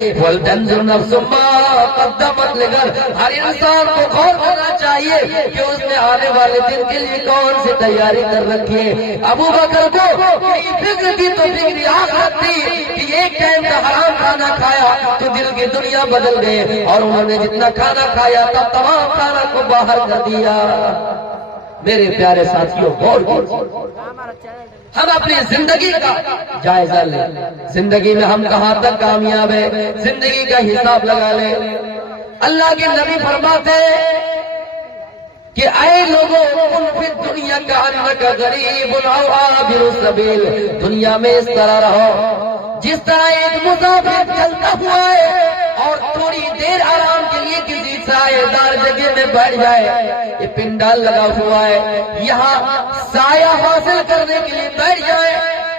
وَلْتَنْظُرْ نَفْسٌ مَّا قَدَّمَتْ لِغَدٍ، ہر انسان کو غور کرنا چاہیے کہ اس نے آنے والے دن کے لیے کون سی تیاری کر رکھی ہے۔ ابو بکر کو فکر کی تو فکر آخرت تھی کہ ایک ٹائم کا حرام کھانا کھایا تو دل کی دنیا بدل گئے، اور انہوں نے جتنا کھانا کھایا تھا تمام کھانا کو باہر کر دیا۔ میرے پیارے ساتھیوں، غور کیجیے، ہم اپنی زندگی کا جائزہ لیں، زندگی میں ہم کہاں تک کامیاب ہیں، زندگی کا حساب لگا لیں۔ اللہ کے نبی فرماتے کہ اے لوگوں، ان فی الدنیا کأنک غریب او عابر السبیل، دنیا میں اس طرح رہو جس طرح ایک مسافر چلتا ہوا ہے اور تھوڑی دیر آرام کے لیے کسی سایہ دار جگہ میں بیٹھ جائے۔ یہ پنڈال لگا ہوا ہے، یہاں سایہ حاصل کرنے کے لیے بیٹھ جائے،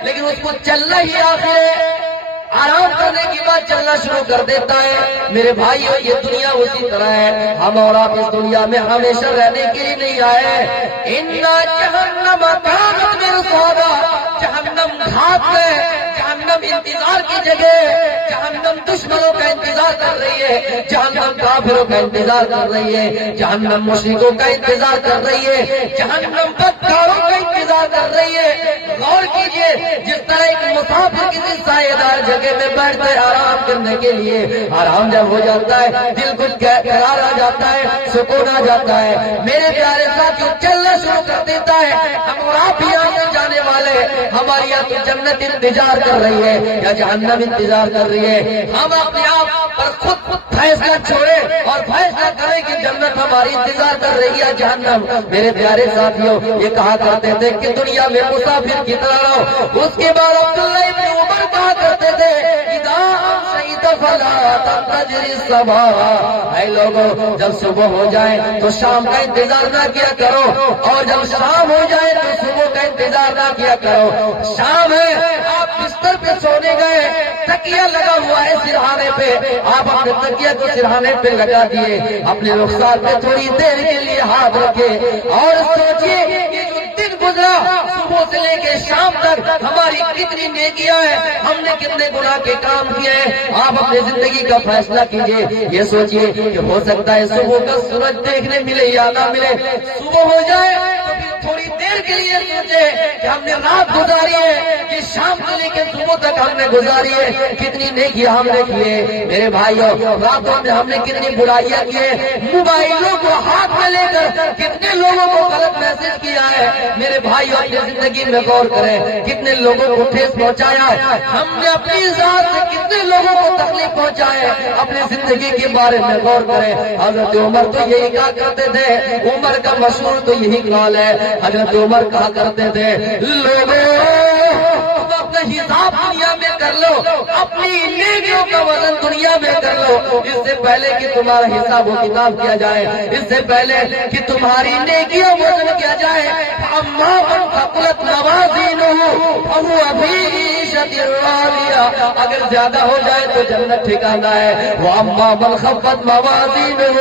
لیکن اس کو چلنا ہی آخر ہے، آرام کرنے کے بعد چلنا شروع کر دیتا ہے۔ میرے بھائیو، یہ دنیا اسی طرح ہے، ہم اور آپ اس دنیا میں ہمیشہ رہنے کے لیے نہیں آئے۔ اِنَّا جَهَنَّمَ كَانَتْ مِرْصَادًا، جہنم گھات ہے، جہنم انتظار کی جگہ، جہنم دشمنوں کا انتظار کر رہی ہے، جہنم کافروں کا انتظار کر رہی ہے، جہنم مشرکوں کا انتظار کر رہی ہے، جہنم بدکاروں کا انتظار کر رہی ہے۔ غور کیجئے، جس طرح ایک مسافر کسی سایہ دار جگہ میں بیٹھتا ہے آرام کرنے کے لیے، آرام جب ہو جاتا ہے دل کو قرار آ جاتا ہے، سکون آ جاتا ہے، میرے پیارے ساتھیوں چلنا شروع کر دیتا ہے۔ ہم اور آپ یہاں سے جانے والے، ہماری یا تو جنت انتظار کر رہی ہے یا جہنم انتظار کر رہی ہے۔ ہم اپنے آپ پر خود فیصلہ چھوڑے اور فیصلہ کریں کہ جنت ہماری انتظار کر رہی ہے جہنم۔ میرے پیارے ساتھیوں، یہ کہا کرتے تھے کہ دنیا میں مسافر کی طرح رہو۔ اس کے بعد عبداللہ ابن عمر کہا کرتے تھے اذا امسیت فلا تنتظر الصباح، اے لوگوں، جب صبح ہو جائے تو شام کا انتظار نہ کیا کرو، اور جب شام ہو جائے تو صبح کا انتظار نہ کیا کرو۔ شام ہے، آپ بستر پہ سونے گئے، تکیہ لگا ہوا ہے سرہانے پہ، آپ اپنے تکیہ کو سرہانے پہ لگا دیے، اپنے رخسار پہ تھوڑی دیر کے لیے ہاتھ رکھے اور سوچئے کہ جو دن گزرا صبح سے لے کے شام تک ہماری کتنی نیکیاں ہیں، ہم نے کتنے گناہ کے کام کیے ہیں۔ آپ اپنے زندگی کا فیصلہ کیجئے، یہ سوچئے کہ ہو سکتا ہے صبح کا سورج دیکھنے ملے یا نہ ملے، صبح ہو جائے تو پھر تھوڑی دیر کے لیے سوچے کہ ہم نے رات گزاری ہے، کہ شام سے لے کے صبح تک ہم نے گزاری ہے، کتنی نیکیاں ہم نے کیے۔ میرے بھائیوں، راتوں میں ہم نے کتنی برائیاں کیے، موبائلوں کو ہاتھ میں لے کر کتنے لوگوں کو غلط میسج کیا ہے۔ میرے بھائیوں، اپنی زندگی میں غور کریں، کتنے لوگوں کو ٹھیس پہنچایا ہے، ہم نے اپنی ذات سے کتنے لوگوں کو تکلیف پہنچایا ہے۔ اپنی زندگی کے بارے میں غور کریں۔ حضرت عمر تو یہی کہا کرتے تھے، عمر کا مشہور تو یہی قول ہے، حضرت عمر کہا کرتے تھے لوگوں، تم اپنا حساب دنیا میں کر لو، اپنی نیکیوں کا وزن دنیا میں کر لو، اس سے پہلے کہ تمہارا حساب و کتاب کیا جائے، اس سے پہلے کہ تمہاری نیکیوں وزن کیا جائے۔ اما من ثقلت موازینہ فہو فی عیشۃ راضیہ، اگر زیادہ ہو جائے تو جنت ٹھکانہ ہے۔ واما من خفت موازینہ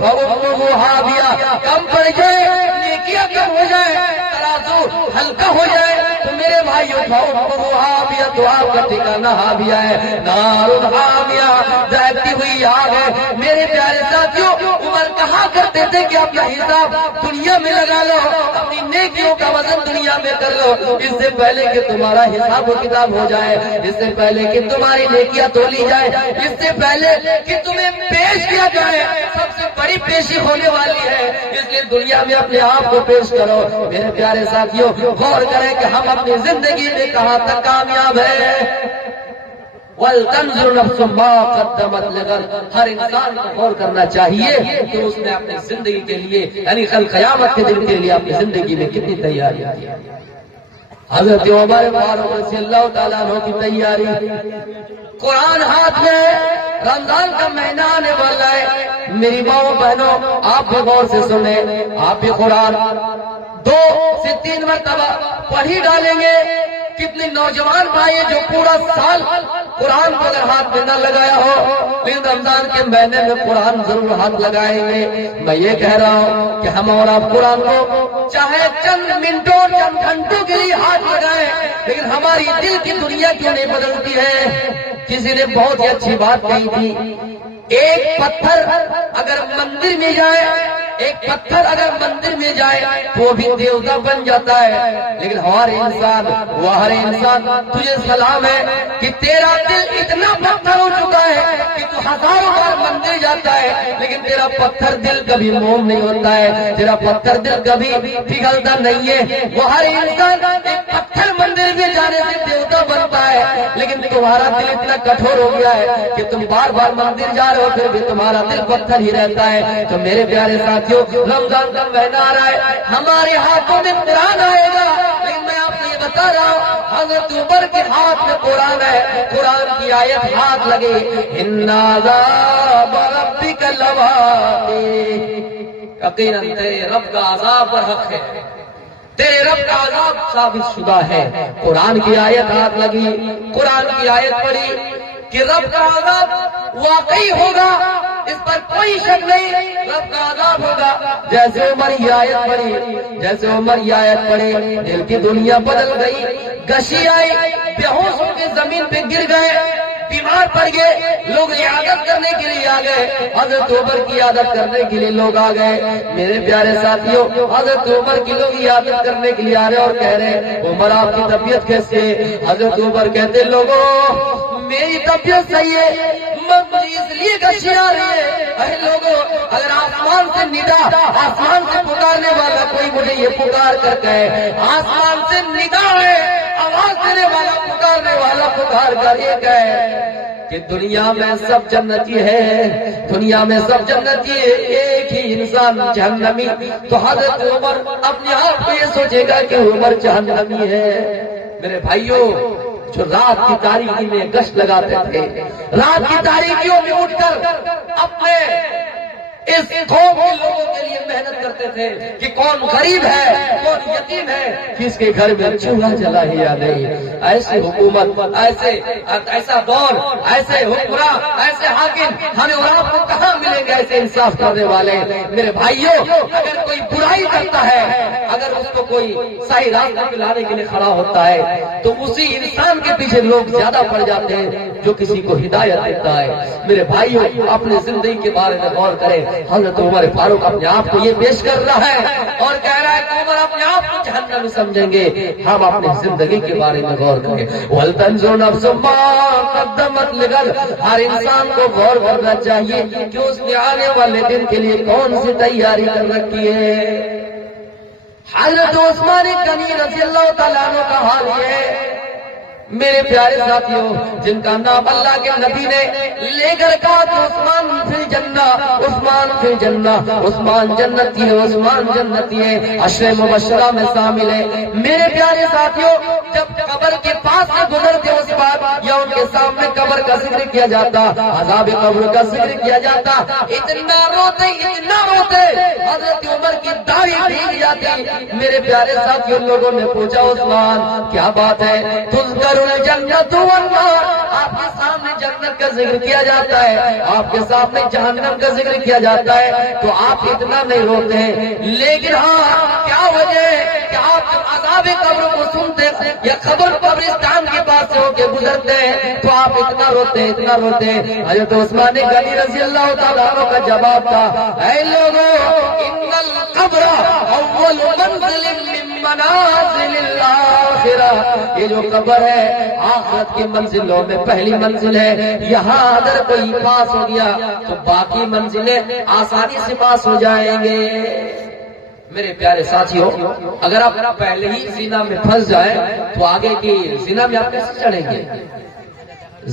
فامہ ہاویہ، کم پڑ جائے، نیکیاں کم ہو جائے، ترازو ہلکا ہو جائے تو میرے بھائیوں فامہ ہاویہ، تو آپ کا ٹھکانہ ہاویہ ہے، نار ہاویہ، جلتی ہوئی آگ ہے۔ میرے پیارے ساتھیوں، عمر کہا کرتے تھے کہ اپنا حساب دنیا میں لگا لو، اپنی نیکیوں کا وزن دنیا میں کر لو، اس سے پہلے کہ تمہارا حساب و کتاب ہو جائے، اس سے پہلے کہ تمہاری نیکیاں تولی جائے، اس سے پہلے کہ تمہیں پیش کیا جائے، سب سے بڑی پیشی ہونے والی ہے، اس لیے دنیا میں اپنے آپ کو پیش کرو۔ میرے پیارے ساتھیوں، غور کریں کہ ہم اپنی زندگی میں کہاں تک کامیاب ہیں۔ وَلْتَنْظُرْ نَفْسٌ مَّا قَدَّمَتْ لِغَدٍ، ہر انسان کو غور کرنا چاہیے کہ اس نے اپنی زندگی کے لیے، یعنی کل قیامت کے دن کے لیے اپنی زندگی میں کتنی تیاری کی۔ حضرت عمر فاروق رضی اللہ تعالیٰ عنہ کی تیاری، قرآن ہاتھ میں، رمضان کا مہینہ آنے والا ہے۔ میری ماؤں بہنوں، آپ بھی غور سے سنیں، آپ بھی قرآن 2 سے 3 مرتبہ پڑھ ہی ڈالیں گے۔ کتنے نوجوان بھائی جو پورا سال قرآن کو اگر ہاتھ میں نہ لگایا ہو، لیکن رمضان کے مہینے میں قرآن ضرور ہاتھ لگائیں گے۔ میں یہ کہہ رہا ہوں کہ ہم اور آپ قرآن کو چاہے چند منٹوں چند گھنٹوں کے لیے ہاتھ لگائیں، لیکن ہماری دل کی دنیا کیوں نہیں بدلتی ہے؟ کسی نے بہت ہی اچھی بات کہی تھی، ایک پتھر اگر مندر میں جائے، ایک پتھر اگر مندر میں جائے تو وہ بھی دیوتا بن جاتا ہے، لیکن ہر انسان تجھے سلام ہے کہ تیرا دل اتنا پتھر ہو چکا ہے کہ تو ہزاروں بار مندر جاتا ہے، لیکن تیرا پتھر دل کبھی موم نہیں ہوتا ہے، تیرا پتھر دل کبھی پگھلتا نہیں ہے۔ وہ ہر انسان ایک پتھر مندر میں جانے سے دیوتا بنتا ہے، لیکن تمہارا دل اتنا کٹھور ہو گیا ہے کہ تم بار بار مندر جا رہے ہو پھر بھی تمہارا دل پتھر ہی رہتا ہے۔ تو میرے پیارے ساتھیوں، رمضان کا مہینہ آ رہا ہے، ہمارے ہاتھوں میں قرآن آئے گا، لیکن میں آپ کو یہ بتا رہا ہوں حضرت عمر کے ہاتھ میں قرآن ہے، قرآن کی آیت ہاتھ لگے، اِنَّ عَذَابَ رَبِّكَ لَوَاقِعٌ، یقیناً تیرے رب کا عذاب برحق ہے، تیرے رب کا عذاب ثابت شدہ ہے۔ قرآن کی آیت ہاتھ لگی، قرآن کی آیت پڑھی کہ رب کا عذاب واقعی ہوگا، اس پر کوئی شک نہیں، رب کا عذاب ہوگا۔ جیسے عمر یہ آیت پڑھی، دل کی دنیا بدل گئی، گشی آئی، بے ہوش ہو کے زمین پہ گر گئے، بیمار پڑ گئے، لوگ عیادت کرنے کے لیے آ گئے، حضرت عمر کی عیادت کرنے کے لیے لوگ آ گئے۔ میرے پیارے ساتھیوں، حضرت عمر کی لوگ عیادت کرنے کے لیے آ رہے اور کہہ رہے عمر آپ کی طبیعت کیسے ہے؟ حضرت عمر کہتے لوگوں میری طبیعت صحیح ہے، مجھے اس لیے گشی آ رہی ہے۔ ارے لوگوں، اگر آسمان سے ندا، آسمان سے پکارنے والا کوئی مجھے یہ پکار کر کہے، آسمان سے ندا ہے، آواز دینے والا، پکارنے والا پکار کر یہ کہے کہ دنیا میں سب جنتی ہے، دنیا میں سب جنتی ہے، ایک ہی انسان جہنمی، تو حضرت عمر اپنے آپ کو یہ سوچے گا کہ عمر جہنمی ہے۔ میرے بھائیوں، جو رات کی تاریکی میں گشت لگاتے تھے، رات کی تاریکیوں میں اٹھ کر اپنے اس قوم کے لوگوں کے لیے محنت کرتے تھے کہ کون غریب ہے، کون یتیم ہے، کس کے گھر میں چولہا جلا ہی یا نہیں۔ ایسی حکومت، ایسا دور، ایسے حکمراں، ایسے حاکم ہمیں اور آپ کو کہاں ملیں گے ایسے انصاف کرنے والے؟ میرے بھائیوں، اگر کوئی برائی کرتا ہے، اگر اس کو کوئی صحیح راستے پہ لانے کے لیے کھڑا ہوتا ہے تو اسی انسان کے پیچھے لوگ زیادہ پڑ جاتے ہیں جو کسی کو ہدایت دیتا ہے۔ میرے بھائیوں، اپنی زندگی کے بارے میں غور کریں۔ حضرت عمر فاروق اپنے آپ کو یہ پیش کر رہا ہے اور کہہ رہا ہے کہ عمر اپنے آپ کو جہنمی سمجھیں گے، ہم اپنی زندگی کے بارے میں غور کریں۔ وَلْتَنْظُرْ نَفْسٌ مَّا قَدَّمَتْ لِغَدٍ، ہر انسان کو غور کرنا چاہیے کہ اس نے آنے والے دن کے لیے کون سی تیاری کر رکھی ہے۔ حضرت عثمان غنی رضی اللہ تعالیٰ عنہ کا حال یہ ہے، میرے پیارے ساتھیوں، جن کا نام اللہ کے نبی نے لے کر کہا کہ عثمان فی الجنہ، عثمان فی الجنہ، عثمان جنتی ہے، عثمان جنتی ہے، عشر مبشرہ میں شامل ہے۔ میرے پیارے ساتھیوں، جب قبر کے پاس سے گزرتے اس بات یا ان کے سامنے قبر کا ذکر کیا جاتا، عذاب قبر کا ذکر کیا جاتا، اتنا روتے حضرت عمر کی داڑھی بھیگ جاتی۔ میرے پیارے ساتھیوں، لوگوں نے پوچھا عثمان کیا بات ہے؟ تذکر الجنت والنار، آپ کے سامنے جنت کا ذکر کیا جاتا ہے، آپ کے سامنے جہنم کا ذکر کیا جاتا ہے، تو آپ اتنا نہیں روتے ہیں، لیکن ہاں کیا وجہ ہے کہ آپ جب عذاب قبر کو سنتے یا قبرستان کے پاس سے ہو کے گزرتے ہیں تو آپ اتنا روتے ہیں، اتنا روتے ہیں۔ حضرت عثمان غنی رضی اللہ تعالیٰ عنہ کا جواب تھا، اے لوگوں، ان القبر اول منزل من منازل الاخرہ، یہ جو قبر ہے آخرت کی منزلوں میں پہلی منزل ہے، یہاں اگر کوئی پاس ہو گیا تو باقی منزلیں آسانی سے پاس ہو جائیں گے۔ میرے پیارے ساتھیوں، اگر آپ پہلے ہی زنا میں پھنس جائیں تو آگے کی زنا میں آپ کیسے چڑھیں گے؟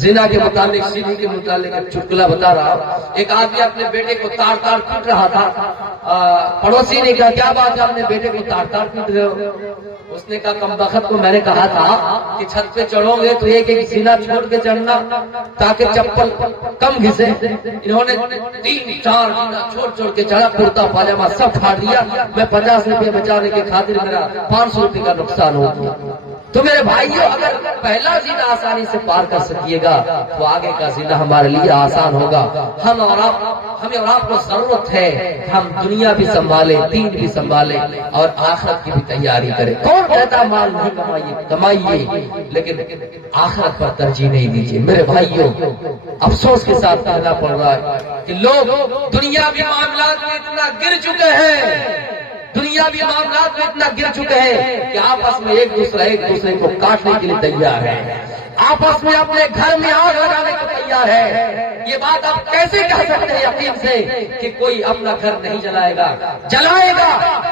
زنا کے متعلق، سیدھی کے متعلق ایک چٹکلا بتا رہا ہوں۔ ایک آدمی اپنے بیٹے کو تار تار پیٹ رہا تھا، پڑوسی نے کہا کیا بات ہے اپنے بیٹے کو تار تار پیٹ رہے ہو؟ اس نے کہا کم بخت کو میں نے کہا تھا کہ چھت پہ چڑھو گے تو ایک ایک زنا چھوڑ کے چڑھنا تاکہ چپل کم گھسے۔ انہوں نے 3-4 زنا چھوڑ کے چڑھا، کرتا پاجامہ سب پھاڑ دیا۔ میں 50 روپے بچانے کے خاطر میرا 500 روپے کا نقصان ہو گیا۔ تو میرے بھائیوں اگر پہلا زینہ آسانی سے پار کر سکیے گا تو آگے کا زینہ ہمارے لیے آسان ہوگا. ہمیں اور آپ کو ضرورت ہے ہم دنیا بھی سنبھالیں, دین بھی سنبھالیں اور آخرت کی بھی تیاری کریں. کون کہتا مال نہیں کمائیے لیکن آخرت پر ترجیح نہیں دیجیے. میرے بھائیوں افسوس کے ساتھ کہنا پڑ رہا ہے کہ لوگ دنیاوی معاملات میں اتنا گر چکے ہیں, دنیاوی معاملات میں اتنا گر چکے ہیں کہ آپس میں ایک دوسرے کو کاٹنے کے لیے تیار ہے, آپس میں اپنے گھر میں آگ لگانے کو تیار ہے. یہ بات آپ کیسے کہہ سکتے ہیں یقین سے کہ کوئی اپنا گھر نہیں جلائے گا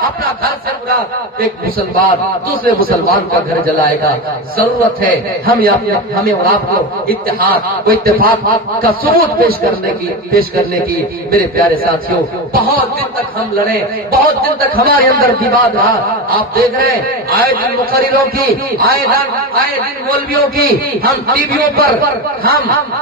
اپنا گھر سے برا ایک مسلمان دوسرے مسلمان کا گھر جلائے گا. ضرورت ہے ہمیں اور آپ کو اتحاد و اتفاق کا ثبوت پیش کرنے کی. میرے پیارے ساتھیوں بہت دن تک ہم لڑے, بہت دن تک ہمارے اندر وواد رہا. آپ دیکھ رہے ہیں آئے دن مقرروں کی, آئے دن مولویوں کی, ہم ٹی ویوں پر,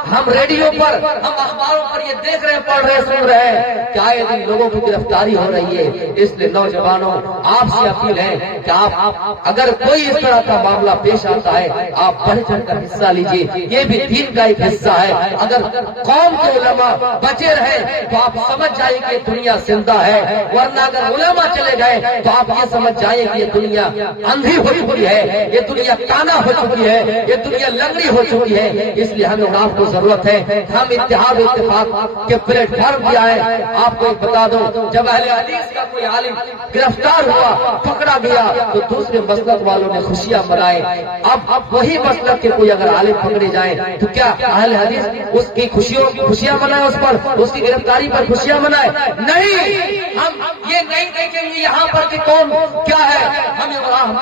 ہم ریڈیو پر, ہم اخباروں پر یہ دیکھ رہے ہیں, پڑھ رہے, سن رہے ہیں کہ آئے دن لوگوں کی گرفتاری ہو رہی ہے. اس لیے نوجوانوں آپ سے اپیل ہے کہ آپ اگر کوئی اس طرح کا معاملہ پیش آتا ہے آپ بڑھ چڑھ کر حصہ لیجیے. یہ بھی دین کا ایک حصہ ہے. اگر قوم کے علماء بچے رہے تو آپ سمجھ جائیں کہ دنیا زندہ ہے, ورنہ اگر علماء چلے گئے تو آپ یہ سمجھ جائیں کہ یہ دنیا اندھی ہو چکی ہے, یہ دنیا کانا ہو چکی ہے, یہ دنیا لنگڑی ہو چکی ہے. اس لیے ہمیں آپ کو ضرورت ہے ہم اتحاد اتفاق کے پلیٹ فارم کیا ہے. آپ کو ایک بتا دوں, جب اہل حدیث کا کوئی عالم گرفتار ہوا, پکڑا گیا تو دوسرے مسلک والوں نے خوشیاں منائے. اب وہی مسلک کے کوئی اگر عالم پکڑے جائیں تو کیا اہل حدیث اس کی خوشیاں منائے, اس پر اس کی گرفتاری پر خوشیاں منائے؟ نہیں. ہم یہ نہیں دیکھیں گے یہاں پر کہ کون کیا ہے.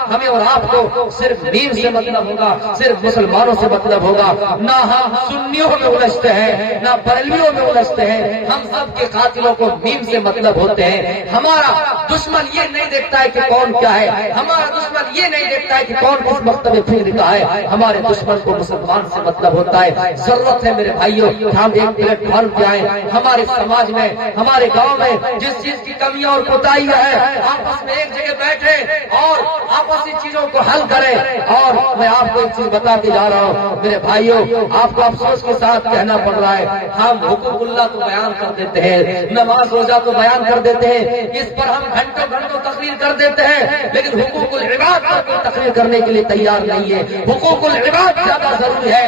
ہمیں اور آپ کو صرف دین سے مطلب ہوگا, صرف مسلمانوں سے مطلب ہوگا. نہ ہم سنیوں میں الجھتے ہیں نہ بریلویوں میں الجھتے ہیں. ہم سب کے قاتلوں کو میم سے مطلب ہوتے ہیں. ہمارا دشمن یہ نہیں دیکھتا ہے کہ کون کیا ہے, ہمارا دشمن یہ نہیں دیکھتا ہے کہ کون کس مکتب فکر کا ہے. ہمارے دشمن کو مسلمان سے مطلب ہوتا ہے. ضرورت ہے میرے بھائیوں ہم ایک پلیٹ فارم پہ آئیں. ہمارے سماج میں, ہمارے گاؤں میں جس چیز کی کمیاں اور کوتاہی ہے آپس میں ایک جگہ بیٹھے اور آپسی چیزوں کو حل کریں. اور میں آپ کو ایک چیز بتاتے جا رہا ہوں میرے بھائیوں, آپ کو افسوس کے ساتھ کہنا پڑ رہا ہے ہم حقوق اللہ کو بیان کر دیتے ہیں, نماز روزہ کو بیان کر دیتے ہیں, اس پر ہم گھنٹوں تقریر کر دیتے ہیں, لیکن حقوق العباد پر کوئی تقریر کرنے کے لیے تیار نہیں ہے. حقوق العباد زیادہ ضروری ہے.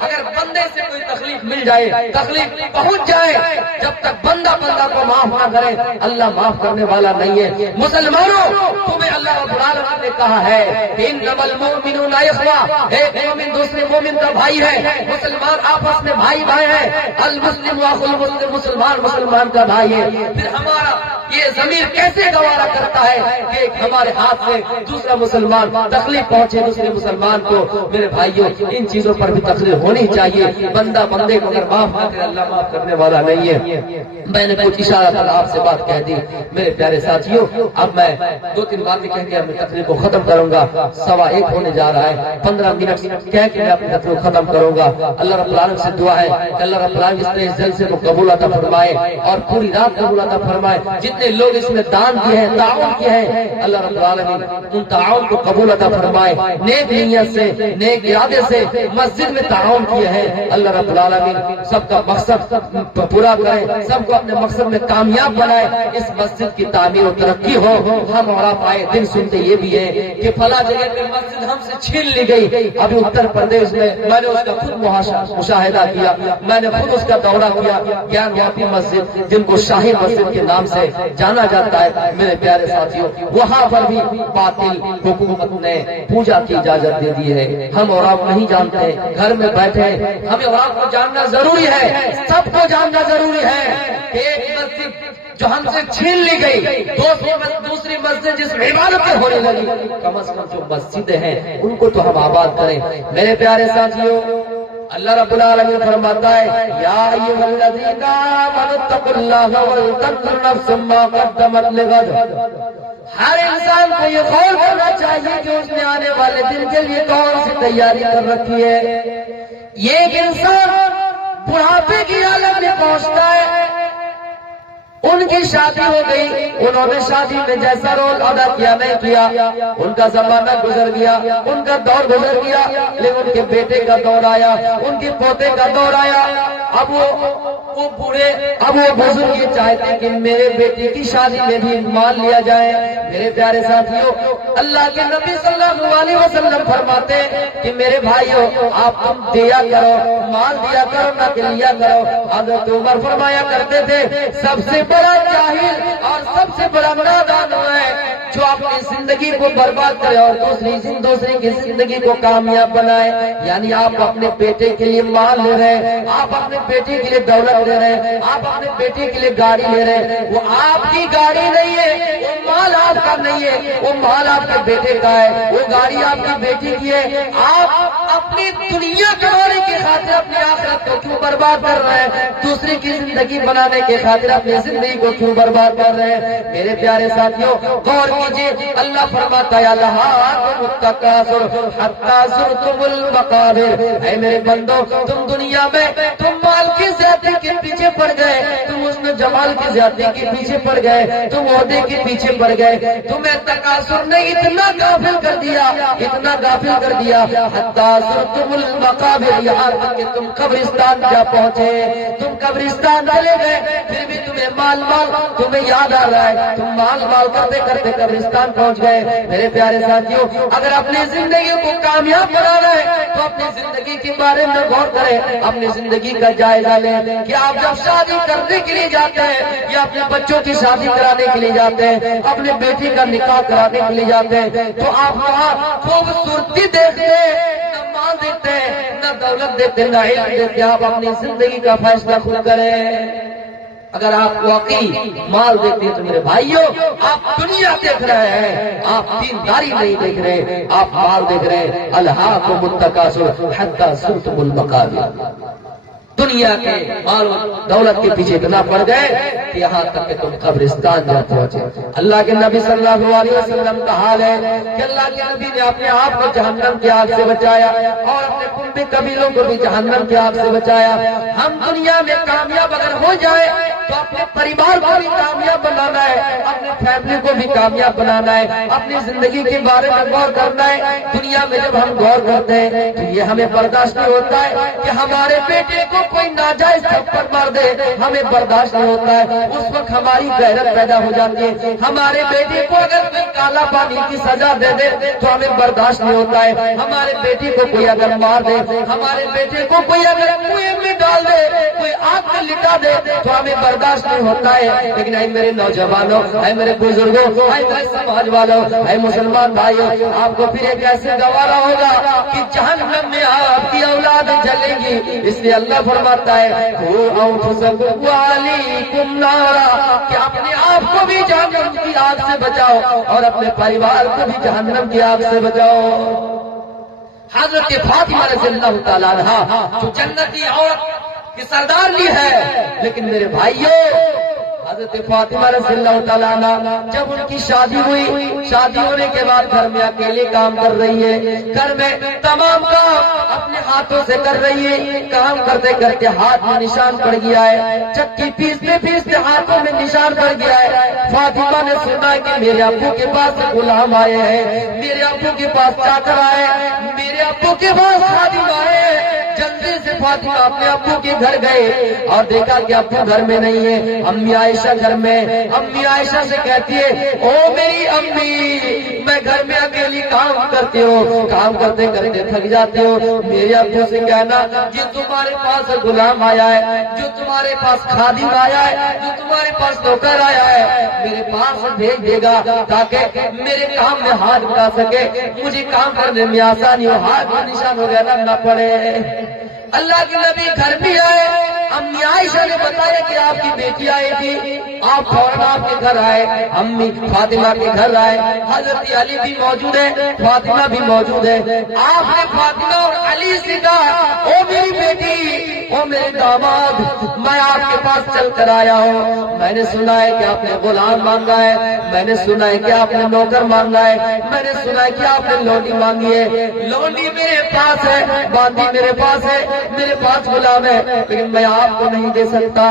اگر بندے سے کوئی تکلیف مل جائے, تکلیف پہنچ جائے, جب تک بندہ کو معاف نہ کرے اللہ معاف کرنے والا نہیں ہے. مسلمانوں تمہیں اللہ رب العالمین نے کہا ہے انما المؤمنون اخوہ, ایک مومن دوسرے مومن کا بھائی ہے. مسلمان آپس میں بھائی ہیں. المسلم اخو المسلم, مسلمان کا بھائی ہے. پھر ہمارا یہ ضمیر کیسے گوارا کرتا ہے کہ ہمارے ہاتھ سے دوسرا مسلمان تکلیف پہنچے دوسرے مسلمان کو؟ میرے بھائیوں ان چیزوں پر بھی تقریر ہونی چاہیے. بندہ بندے کو اگر معاف نہ کرے اللہ معاف کرنے والا نہیں ہے. میں نے کچھ اشارہ کر آپ سے بات کہہ دی. میرے پیارے ساتھیوں اب میں 2-3 باتیں کہہ کے اپنی تقریر کو ختم کروں گا. 1:15 ہونے جا رہا ہے. 15 منٹ کہہ کے میں اپنی تقریر ختم کروں گا. اللہ رب العالمین سے دعا ہے کہ اللہ رب العالمین اس جلسے کو قبول عطا فرمائے اور پوری رات قبول عطا فرمائے. جتنے لوگ اس میں دان کیے ہیں, تعاون کیے ہیں, اللہ رب العالمین ان تعاون کو قبول عطا فرمائے. نیک نیت سے, نیک ارادے سے مسجد میں تعاون کیے ہیں, اللہ رب العالمین سب کا مقصد پورا کرے, سب کو اپنے مقصد میں کامیاب بنائے. اس مسجد کی تعمیر و ترقی ہو. ہم اور آپ آئے دن سنتے یہ بھی ہے کہ فلاں جگہ پہ مسجد ہم سے چھین لی گئی. ابھی اتر پردیش میں میں نے اس کا خود مشاہدہ کیا, میں نے خود اس کا دورہ کیا. گیان واپی مسجد جن کو شاہی مسجد کے نام سے جانا جاتا ہے, میرے پیارے ساتھیوں وہاں پر بھی باطل حکومت نے پوجا کی اجازت دے دی ہے. ہم اور آپ نہیں جانتے, گھر میں بیٹھے ہیں. ہمیں اور آپ کو جاننا ضروری ہے, سب کو جاننا ضروری ہے. ایک مسجد جو ہم سے چھین لی گئی, دوسری مسجد جس میں عبادتیں ہونے لگی, کم از کم جو مسجدیں ہیں ان کو تو ہم آباد کریں. میرے پیارے ساتھیوں اللہ رب العالمین فرماتا ہے یا ایھا الذین آمنوا اتقوا اللہ ولتنظر نفس ما قدمت لغد. ہر انسان کو یہ غور کرنا چاہیے کہ اس نے آنے والے دن کے لیے کون سی تیاری کر رکھی ہے. یہ ایک انسان بڑھاپے کی حالت میں پہنچتا ہے, ان کی شادی ہو گئی، انہوں نے شادی میں جیسا رول ادا کیا نہیں کیا، ان کا زمانہ گزر گیا، ان کا دور گزر گیا، لیکن ان کے بیٹے کا دور آیا، ان کے پوتے کا دور آیا۔ اب وہ بوڑھے، اب وہ بزرگ یہ چاہتے کہ میرے بیٹے کی شادی میں بھی مال لیا جائے۔ میرے پیارے ساتھیوں، اللہ کے نبی صلی اللہ علیہ وسلم فرماتے کہ میرے بھائیوں، آپ تم دیا کرو، مال دیا کرو، نہ کہ لیا کرو۔ حضرت عمر فرمایا کرتے تھے سب سے بڑا جاہل اور سب سے بڑا نادان ہے جو اپنی زندگی کو برباد کرے اور دوسرے کی زندگی کو کامیاب بنائے۔ یعنی آپ اپنے بیٹے کے لیے مال لے رہے ہیں، آپ اپنے بیٹے کے لیے دولت لے رہے ہیں، آپ اپنے بیٹے کے لیے گاڑی لے رہے ہیں، وہ آپ کی گاڑی نہیں ہے، وہ مال آپ کا نہیں ہے، وہ مال آپ کے بیٹے کا ہے، وہ گاڑی آپ کی بیٹی کی ہے۔ آپ اپنی دنیا کمانے کی خاطر اپنی آخرت کو کیوں برباد کر رہے ہیں؟ دوسرے کی زندگی بنانے کی خاطر اپنی زندگی کو کیوں برباد کر رہے ہیں؟ میرے پیارے ساتھیوں، غور کیجیے، اللہ فرماتا ہے الہاکم التکاثر حتی زرتم المقابر۔ اے میرے بندو، تم دنیا میں تم مال کی زیادتی کے پیچھے پڑ گئے، تم حسن جمال کی زیادتی کے پیچھے پڑ گئے، تم عہدے کے پیچھے پڑ گئے، تمہیں تکاثر نے اتنا غافل کر دیا، اتنا غافل کر دیا، حتی زرتم المقابر، یہاں تک کہ تم قبرستان جا پہنچے، تم قبرستان چلے گئے، پھر بھی تمہیں مال تمہیں یاد آ رہا ہے، تم مال کرتے کرتے قبرستان پہنچ گئے۔ میرے پیارے ساتھیوں، اگر اپنی زندگی کو کامیاب بنانا ہے تو اپنی زندگی کے بارے میں غور کریں، اپنی زندگی کا جائزہ لیں کہ آپ جب شادی کرنے کے لیے جاتے ہیں یا اپنے بچوں کی شادی کرانے کے لیے جاتے ہیں، اپنے بیٹی کا نکاح کرانے کے لیے جاتے ہیں، تو آپ وہاں خوبصورتی دیکھتے ہیں، نہ مال دیتے ہیں، نہ دولت دیتے، نہ علم دیتے۔ آپ اپنی زندگی کا فیصلہ خود کریں۔ اگر آپ واقعی مال دیکھتے ہیں تو میرے بھائیوں، آپ دنیا دیکھ رہے ہیں، آپ دینداری نہیں دیکھ رہے، آپ مال دیکھ رہے ہیں۔ الہاکم التکاثر حتی زرتم المقابر۔ دنیا کے مال دولت کے پیچھے اتنا پڑ گئے کہ یہاں تک کہ تم قبرستان جا پہنچے۔ اللہ کے نبی صلی اللہ علیہ وسلم کا حال ہے کہ اللہ کے نبی نے اپنے آپ کو جہنم کی آگ سے بچایا اور اپنے قومی قبیلوں کو بھی جہنم کی آگ سے بچایا۔ ہم دنیا میں کامیاب اگر ہو جائے تو اپنے پریوار کو بھی کامیاب بنانا ہے، اپنے فیملی کو بھی کامیاب بنانا ہے، اپنی زندگی کے بارے میں غور کرنا ہے۔ دنیا میں جب ہم غور کرتے ہیں تو یہ ہمیں برداشت نہیں ہوتا ہے کہ ہمارے بیٹے کو کوئی ناجائز تھپڑ مار دے، ہمیں برداشت نہیں ہوتا ہے۔ اس وقت ہماری غیرت پیدا ہو جاتی ہے۔ ہمارے بیٹے کو اگر کوئی کالا پانی کی سزا دے دے تو ہمیں برداشت نہیں ہوتا ہے۔ ہمارے بیٹے کو کوئی اگر مار دے، ہمارے بیٹے کو کوئی اگر کنویں میں ڈال دے، کوئی آگ میں لٹا دے تو ہمیں برداشت نہیں ہوتا ہے۔ لیکن اے میرے نوجوانوں، اے میرے بزرگوں، اے میرے سماج والوں، اے مسلمان بھائیوں، آپ کو پھر ایک ایسے گوارا ہوگا کہ جہنم میں آپ کی اولاد جلے گی۔ اس لیے اللہ فرماتا ہے انفسکم وعلیکم نارا، کہ اپنے آپ کو بھی جہنم کی آگ سے بچاؤ اور اپنے پریوار کو بھی جہنم کی آگ سے بچاؤ۔ حضرت فاطمہ رضی اللہ تعالیٰ عنہا جو جنتی عورت کی سردار لی ہے، لیکن میرے بھائیوں، حضرت فاطمہ رضی اللہ تعالیٰ عنہ جب ان کی شادی ہوئی، شادی ہونے کے بعد گھر میں اکیلے کام کر رہی ہے، گھر میں تمام کام اپنے ہاتھوں سے کر رہی ہے۔ کام کرتے کرتے ہاتھ میں نشان پڑ گیا ہے، چکی پیستے پیستے ہاتھوں میں نشان پڑ گیا ہے۔ فاطمہ نے سنا کہ میرے ابو کے پاس غلام آئے ہیں، میرے ابو کے پاس چاکر آئے، میرے ابو کے پاس خادم آئے۔ جلدی سے فاطمہ اپنے ابو کے گھر گئے اور دیکھا کہ ابو گھر میں نہیں ہے، امی عائشہ گھر میں۔ امی عائشہ سے کہتی ہے، او میری امی، میں گھر میں اکیلی کام کرتی ہوں، کام کرتے کرتے تھک جاتی ہوں، میرے ابو سے کہنا جو تمہارے پاس غلام آیا ہے، جو تمہارے پاس خادم آیا ہے، جو تمہارے پاس نوکر آیا ہے، میرے پاس بھیج دے گا تاکہ میرے کام میں ہاتھ بٹا سکے، مجھے کام کرنے میں آسانی ہو، ہاتھ میں نشان وغیرہ نہ پڑے۔ اللہ کے نبی گھر بھی آئے، امی عائشہ نے بتایا کہ آپ کی بیٹی آئی تھی، آپ فوراً آپ کے گھر آئے، امی فاطمہ کے گھر آئے، حضرت علی بھی موجود ہے، فاطمہ بھی موجود ہے۔ آپ نے فاطمہ اور علی سے کہا، او میری بیٹی، او میرے داماد، میں آپ کے پاس چل کر آیا ہوں، میں نے سنا ہے کہ آپ نے غلام مانگا ہے، میں نے سنا ہے کہ آپ نے نوکر مانگا ہے، میں نے سنا ہے کہ آپ نے لونڈی مانگی ہے، لونڈی میرے پاس ہے، باندی میرے پاس ہے، میرے پاس غلام ہے، لیکن میں آپ کو نہیں دے سکتا۔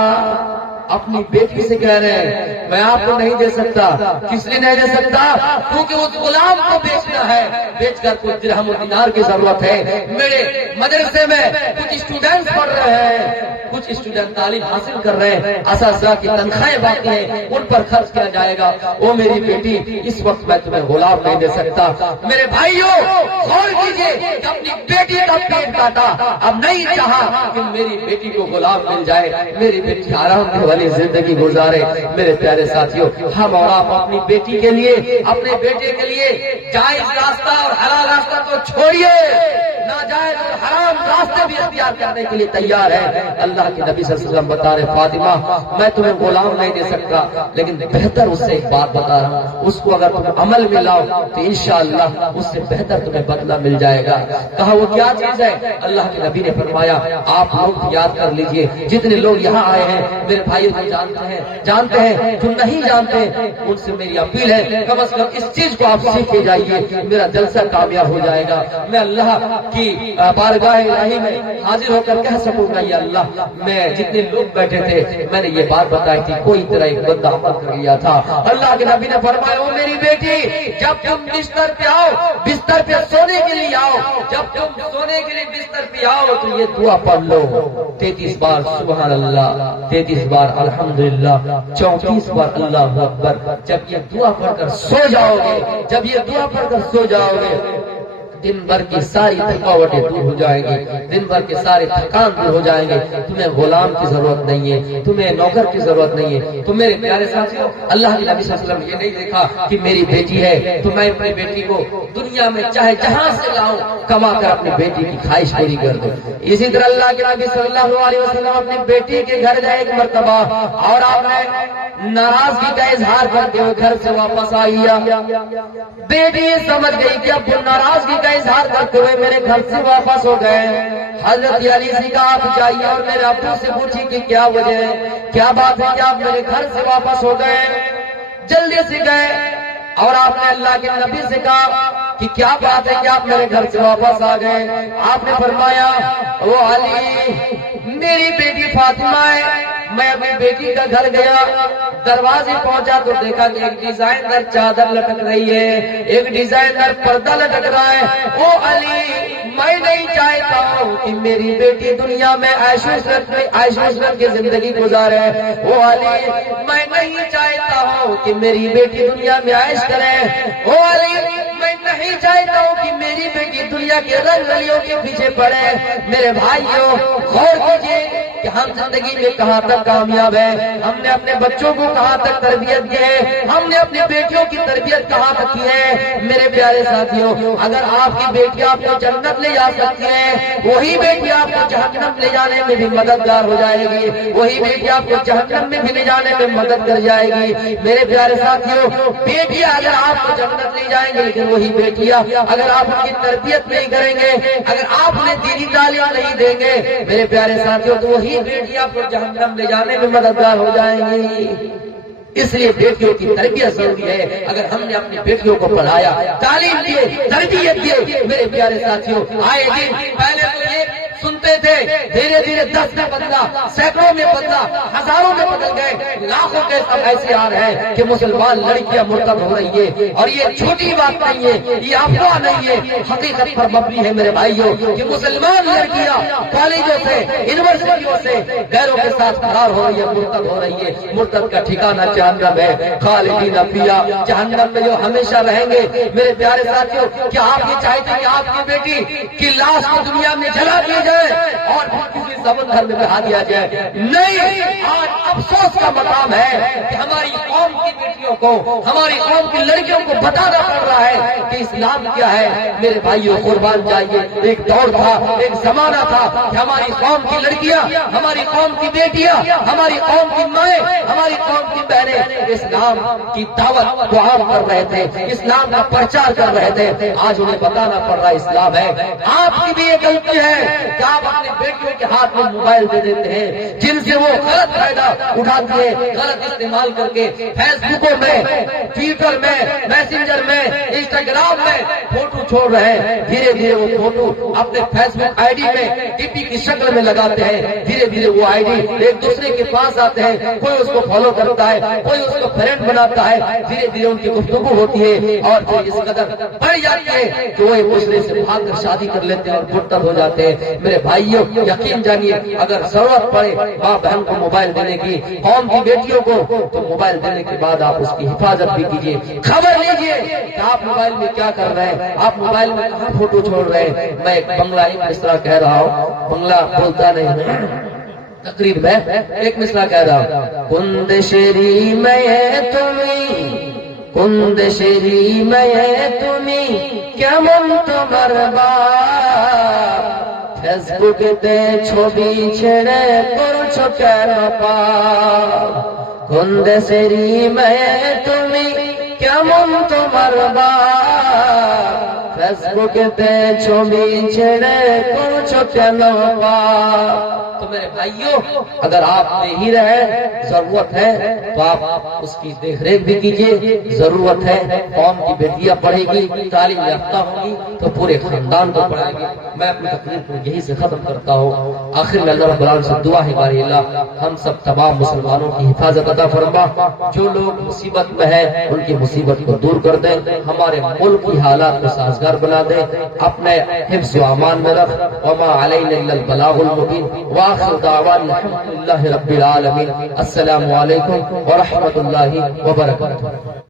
اپنی بیٹی سے کہہ رہے ہیں میں آپ کو نہیں دے سکتا. کس لیے نہیں دے سکتا؟ کیونکہ اس غلام کو بیچنا ہے, بیچ کر کوئی درہم و دینار کی ضرورت ہے. میرے مدرسے میں کچھ اسٹوڈنٹس پڑھ رہے ہیں, کچھ اسٹوڈنٹ تعلیم حاصل کر رہے ہیں, اساتذہ کی تنخواہیں باقی ہیں, ان پر خرچ کیا جائے گا. وہ میری بیٹی اس وقت میں تمہیں غلام نہیں دے سکتا. میرے بھائیوں غور کیجیے کہ اپنی بیٹی کا پیٹ کاٹا, اب نہیں چاہا کہ میری بیٹی کو غلام مل جائے, میری بیٹی آرام والی زندگی گزارے. میرے پیارے ساتھیوں, ہم اور آپ اپنی بیٹی کے لیے, اپنے بیٹے کے لیے جائز راستہ اور حلال راستہ تو چھوڑیے, ناجائز اور حرام راستے بھی اختیار کرنے کے لیے تیار ہے. اللہ کے نبی صلی اللہ علیہ وسلم بتا رہے فاطمہ میں تمہیں غلام نہیں دے سکتا, لیکن بہتر اس سے ایک بات بتا رہا ہوں, اس کو اگر تم عمل میں لاؤ تو انشاءاللہ اس سے بہتر تمہیں بدلہ مل جائے گا. کہا وہ کیا چیز ہے؟ اللہ کے نبی نے فرمایا آپ لوگ یاد کر لیجئے, جتنے لوگ یہاں آئے ہیں میرے بھائی جانتے ہیں, جو نہیں جانتے ان سے میری اپیل ہے کم از کم اس چیز کو آپ سیکھ کے جائیے, میرا جلسہ کامیاب ہو جائے گا. میں اللہ کی بارگاہ الہی میں حاضر ہو کر کہہ سکوں گا یا اللہ میں جتنے لوگ بیٹھے تھے میں نے یہ بات بتائی تھی, کوئی طرح ایک بندہ عمل کر گیا تھا. اللہ کے نبی نے فرمایا او میری بیٹی جب تم بستر پہ آؤ, بستر پہ سونے کے لیے آؤ, جب تم سونے کے لیے بستر پہ آؤ تو یہ دعا پڑھ لو 33 بار سبحان اللہ, 33 بار الحمدللہ, 34 بار اللہ اکبر. جب یہ دعا پڑھ کر سو جاؤ گے, جب یہ دعا پڑھ کر سو جاؤ گے دن بھر کی ساری تھکاوٹیں دور ہو جائیں گی, دن بھر کے سارے تھکان دور ہو جائیں گے. تمہیں غلام کی ضرورت نہیں ہے, تمہیں نوکر کی ضرورت نہیں ہے. تو میرے پیارے ساتھیوں, اللہ کے نبی صلی اللہ علیہ وسلم یہ نہیں دیکھا کہ میری بیٹی ہے تو میں اپنی بیٹی کو دنیا میں چاہے جہاں سے لاؤں کما کر اپنی بیٹی کی خواہش پوری کر دوں. اسی طرح اللہ کے نبی صلی اللہ علیہ وسلم اپنی بیٹی کے گھر گئے ایک مرتبہ, اور آپ نے ناراضگی کا اظہار کرتے ہوئے گھر سے واپس آئی. بیٹی سمجھ گئی کہ اب ناراضگی کا اظہار کرتے ہوئے میرے گھر سے واپس ہو گئے. حضرت علی سے کہا آپ جائیے اور میرے ابو سے پوچھی کہ کیا وجہ ہے, کیا بات ہے کہ آپ میرے گھر سے واپس ہو گئے. جلدی سے گئے اور آپ نے اللہ کے نبی سے کہا کہ کیا بات ہے کہ آپ میرے گھر سے واپس آ گئے. آپ نے فرمایا وہ علی میری بیٹی فاطمہ ہے, میں اپنی بیٹی کا گھر گیا, دروازے پہنچا تو دیکھا کہ ایک ڈیزائنر چادر لٹک رہی ہے, ایک ڈیزائنر پردہ لٹک رہا ہے. او علی میں نہیں چاہتا ہوں کہ میری بیٹی دنیا میں عیش و عشرت کی زندگی گزارے. او علی میں نہیں چاہتا ہوں کہ میری بیٹی دنیا میں عیش کرے. او علی میں نہیں چاہتا ہوں کہ میری بیٹی دنیا کے رنگ رلیوں کے پیچھے پڑے. میرے بھائیوں غور کیجیے کہ ہم زندگی میں کہاں تک کامیاب ہیں, ہم نے اپنے بچوں کو کہاں تک تربیت کی ہے, ہم نے اپنی بیٹیوں کی تربیت کہاں تک کی ہے. میرے پیارے ساتھیوں اگر آپ کی بیٹی آپ کو جنت لے جا سکتی ہے, وہی بیٹی آپ کو جہنم لے جانے میں بھی مددگار ہو جائے گی, وہی بیٹی آپ کو جہنم میں بھی لے جانے میں مدد کر جائے گی. میرے پیارے ساتھیوں بیٹیاں اگر آپ کو جنت لے جائیں گے, لیکن وہی بیٹیاں اگر آپ ان کی تربیت نہیں کریں گے, اگر آپ انہیں دینی تعلیم نہیں دیں گے میرے پیارے ساتھیوں تو وہی بیٹیاں آپ کو جہنم لے جانے میں مددگار ہو جائیں گی. اس لیے بیٹیوں کی تربیت ضروری ہے. اگر ہم نے اپنی بیٹیوں کو پڑھایا, تعلیم دیے, تربیت دیے, میرے پیارے ساتھیوں آئے دن پہلے تو یہ سنتے تھے, دھیرے دھیرے 10 میں بدلا, سینکڑوں میں بدلا, ہزاروں میں بدل گئے, لاکھوں کے سب ایسے آ رہے ہیں کہ مسلمان لڑکیاں مرتد ہو رہی ہے. اور یہ چھوٹی بات نہیں ہے, یہ افواہ نہیں ہے, حقیقت پر مبنی ہے میرے بھائیوں کہ مسلمان لڑکیاں کالجوں سے, یونیورسٹیوں سے غیروں کے ساتھ فرار ہو رہی ہے, مرتد ہو رہی ہے. مرتد کا ٹھکانہ جہنم ہے, خالدین فیہا, جہنم میں جو ہمیشہ رہیں گے. میرے پیارے ساتھیوں کیا آپ یہ چاہتے ہیں کہ آپ کی بیٹی کی لاش کو دنیا میں جلا دی جائے اور کسی سمندر میں بہا دیا جائے؟ نہیں. آج افسوس کا مقام ہے کہ ہماری قوم کی بیٹیوں کو, ہماری قوم کی لڑکیوں کو بتانا پڑ رہا ہے کہ اسلام کیا ہے. میرے بھائیوں قربان جائیے, ایک دور تھا, ایک زمانہ تھا کہ ہماری قوم کی لڑکیاں, ہماری قوم کی بیٹیاں, ہماری قوم کی مائیں, ہماری قوم کی بہنیں اسلام کی دعوت کو عام کر رہے تھے, اسلام کا پرچار کر رہے تھے. آج انہیں بتانا پڑ رہا ہے اسلام ہے. آپ کی بھی یہ غلطی ہے کہ آپ اپنے بیٹیوں کے ہاتھ میں موبائل دے دیتے ہیں جن سے وہ غلط فائدہ اٹھاتی ہے غلط استعمال کر کے فیس بکوں میں، ٹویٹر میں، میسنجر میں، انسٹاگرام میں فوٹو چھوڑ رہے ہیں. دھیرے دھیرے وہ فوٹو اپنے فیس بک آئی ڈی میں ڈی پی کی شکل میں لگاتے ہیں. دھیرے دھیرے وہ آئی ڈی ایک دوسرے کے پاس آتے ہیں، کوئی اس کو فالو کرتا ہے، کوئی اس کو فرینڈ بناتا ہے. دھیرے دھیرے ان کی گفتگو ہوتی ہے اور پھر اس قدر بڑھ جاتی ہے کہ وہ ایک دوسرے سے بھاگ کر شادی کر لیتے ہیں اور مرتد ہو جاتے ہیں. میرے بھائیوں یقین جانیے اگر ضرورت پڑے ماں بہن کو موبائل دینے کی، قوم کی بیٹیوں کو، تو موبائل دینے کے بعد آپ اس کی حفاظت بھی کیجیے. خبر لیجیے کہ آپ موبائل میں کیا کر رہے ہیں، آپ موبائل میں کہاں فوٹو چھوڑ رہے ہیں. میں ایک بنگلہ ایک مصرع کہہ رہا ہوں، بنگلہ بولتا نہیں تقریب میں ایک مصرع کہہ رہا ہوں. کند شری میں تمہیں، کند شری میں تمہیں কেমন তোমার বাপ, ফেসবুকেতে ছবি ছেড়ে করছো কেন পাপ, কোন দেশেরই মেয়ে তুমি কেমন তোমার বাপ, ফেসবুকেতে ছবি ছেড়ে করছো কেন পাপ. تو میرے بھائیوں اگر آپ میں ہی رہے ضرورت ہے تو آپ اس کی دیکھ ریکھ بھی کیجیے. ضرورت ہے قوم کی بیٹیاں پڑھے گی، تعلیم یافتہ ہوگی تو پورے خاندان کو پڑھائے گی. میں اپنی تقریر کو یہی سے ختم کرتا ہوں. آخر میں اللہ رب العالمین سے دعا ہے باری اللہ ہم سب تمام مسلمانوں کی حفاظت عطا فرما. جو لوگ مصیبت میں ہیں ان کی مصیبت کو دور کر دیں، ہمارے ملک کی حالات کو سازگار بنا دیں، اپنے حفظ و امان میں رکھ. وما علینا الا البلاغ المبین. وآخر دعوانا الحمد للہ رب العالمین. السلام علیکم ورحمۃ اللہ وبرکاتہ.